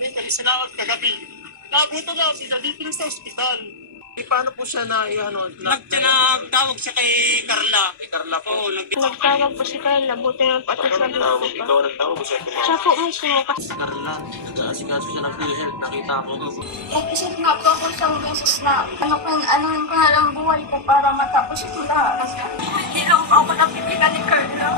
galing kami sa laot kagabi. Nabuto na sila dito sa ospital. Paano po siya na, Nagtawag siya kay Carla. Kay Carla po? Oo, Nagtawag po si Carla, buti ng pati sa Ikaw dito. ang nagtawag o siya tumawag? Siya po mismo kasi Si Carla, nag-aasikaso siya ng PhilHealth. Nakita ko. Nag-isip nga po ako isang beses na ano ko na lang buhay ko para matapos ito lahat. Hindi lang po ako napipilan ni Carla.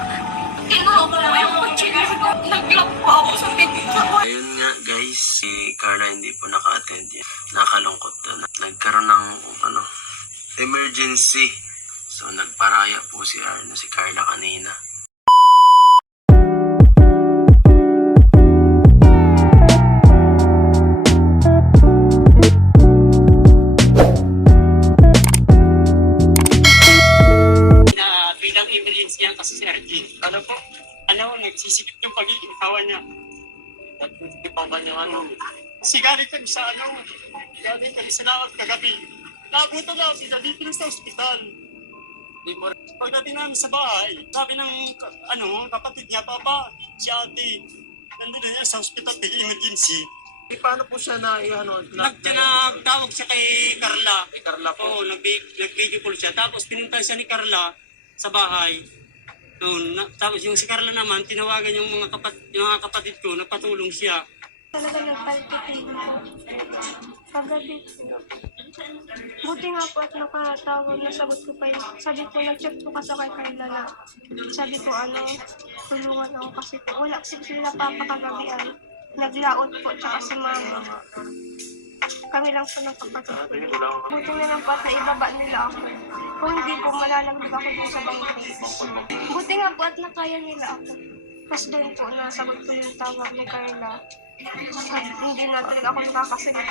Kinuha ko lang yung kutsi ko. Nag-lock po ako sa pinto. Ayun nga guys, si Carla hindi po naka-attend yun. Nakalungkot na. Nagkaroon ng emergency. So nagparaya po si Carla kanina. bilang emergency yan kasi si Arjun. Ano po? Nagsisikip yung pag-iintawa niya. Ikaw ba niyo Kasi galing kami sa laot kagabi. Nabuto na sila dito sa ospital. Pagdating namin sa bahay, sabi ng kapatid niya, Papa, si ate, nandun na niya sa ospital, emergency. Paano po siya na, Nagtawag siya kay Carla. Kay Carla po? Oo, nag-video call siya. Tapos pinuntahan siya ni Carla sa bahay. Tapos yung si Carla naman, tinawagan yung mga kapatid ko, nagpatulong siya. talaga nagpalpitin mo. Kagabi. Buti nga po at nakatawag, nasagot ko pa yun. Sabi ko, nag-chat po kasi kay Carla na. Sabi ko, tulungan ako kasi po. Wala kasi sila papakagabian. Naglaot po, tsaka si mama. Kami lang po nagpapatid. Buti na lang po at naibaba nila ako. Kung hindi po, malalagdag ako po sa bangkay. Buti nga po at nakaya nila ako. Tapos doon po, nasagot ko yung tawag ni Carla. Hindi na talaga ako nakakasagot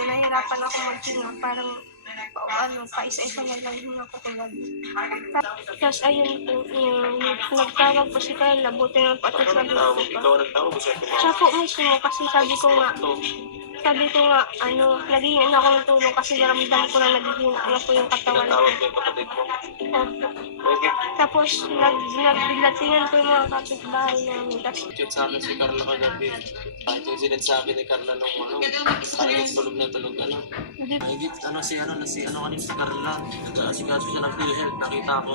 nahirapan ako magtinga. Parang paisa-isa na lang yung nakatulad. Tapos ayun po, nagtawag po si Carla, buti ng pati sa dito. Ikaw ang nagtawag o siya tumawag? Siya po mismo kasi sabi ko nga, naghihingi na ako ng tulong kasi naramdam ko na naghihina na po yung katawan ko. Tinatawag ko yung kapatid mo? Opo. Okay. Tapos nagbilatingan po yung mga kapitbahay namin. Tapos Chat sa akin si Carla kagabi. Kahit yung sinend sa akin ni Carla nung kahit tulog na tulog hindi Higit kanina si Carla. Nag-aasikaso siya ng PhilHealth. Nakita ko.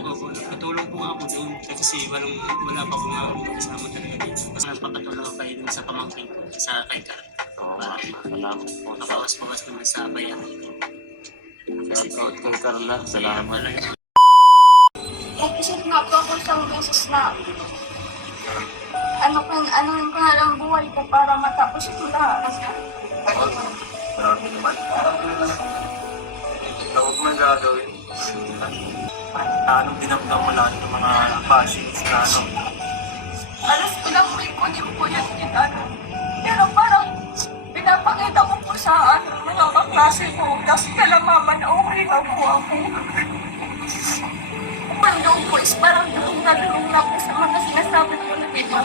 Natulong po ako doon kasi wala pa akong kasama talaga dito. Kasi nagpapatulong ako kayo sa pamangkin ko sa kay Carla. Salamat po. Nakawas-bawas naman sa bayan. Shout out kay Carla. Salamat. Nag-isip nga po ako isang beses na ano ko na lang buhay ko para matapos ito lahat. Marami naman. Huwag mo gagawin. Anong dinamdam mo lahat ng mga bashings na Alas ko lang po yung puyat kita. Pero parang pinapakita ko po sa mga kaklase ko. Tapos kalamaman na okay na po ako. Ang loob ko is parang lulong na po sa mga sinasabi ko na iba.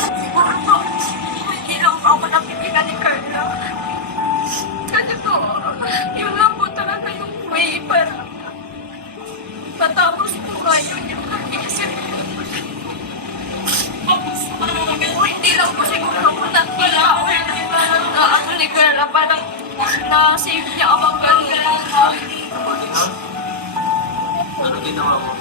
Siguro po, hindi lang po ako napipilan ni Carla. Kasi po, yun lang po talaga yung way para matapos po kayo yung nag-iisip ko. Hindi lang po siguro ako nag-aware na ni Carla, parang na-save niya ako ganun. Ano ginawa mo?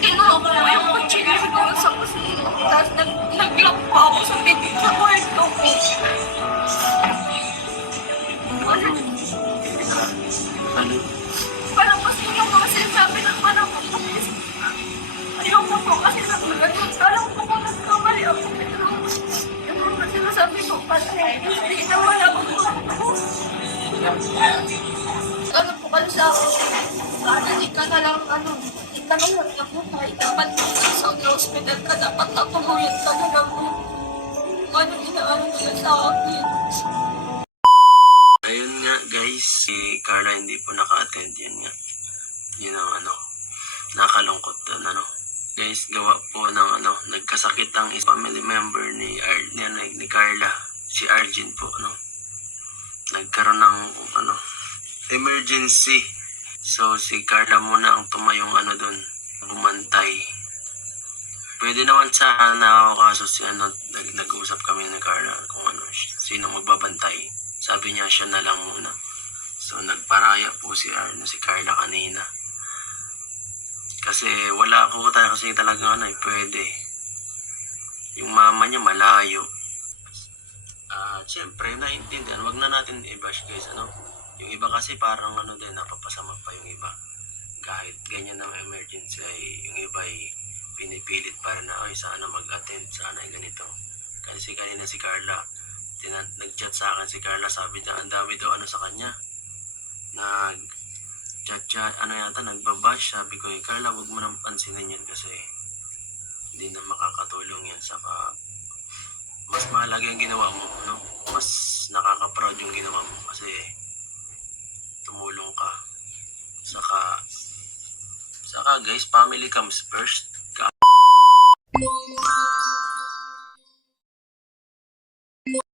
Kinuha ko lang yung kutsi ko sa kusino. Tapos nag-lock po ako sa pinto sa kwarto ko. Parang kasi yung mga sinasabi ng parang ayoko po kasi parang po kung nagkamali ako. Pero yung mga sinasabi ko, hindi naman ako. Ano po kayo sa akin? Hindi ka na lang ako kahit dapat sa hospital ka, dapat natuluyan ka na lang mo. Inaano nila sa akin. Ayun nga guys, si Carla hindi po naka-attend. Yun nga. Yun ang nakalungkot doon Guys, gawa po ng nagkasakit ang family member ni Carla. Si Arjun po nagkaroon ng emergency. So si Carla muna ang tumayong doon, bumantay. pwede naman sana ako kaso si ano, nag-usap kami ni Carla kung ano, sino magbabantay. Sabi niya siya na lang muna. So nagparaya po si Carla kanina. Kasi wala ko tayo kasi talaga ano, pwede. Yung mama niya malayo. Siyempre, naiintindihan. Wag na natin i-bash guys, ano. Yung iba kasi parang ano din, napapasama pa yung iba. Kahit ganyan ng emergency ay yung iba ay pinipilit para na, ay sana mag-attend, sana ay ganito. Kasi kanina si Carla, nag-chat sa akin si Carla, sabi niya, ang dami daw ano sa kanya. Nag-chat, ano yata, nagbabash. Sabi ko, Carla, wag mo nang pansinin yan kasi hindi na makakatulong yan. Saka, mas mahalaga yung ginawa mo, no? Mas nakaka-proud yung ginawa mo kasi tumulong ka. Saka guys, family comes first.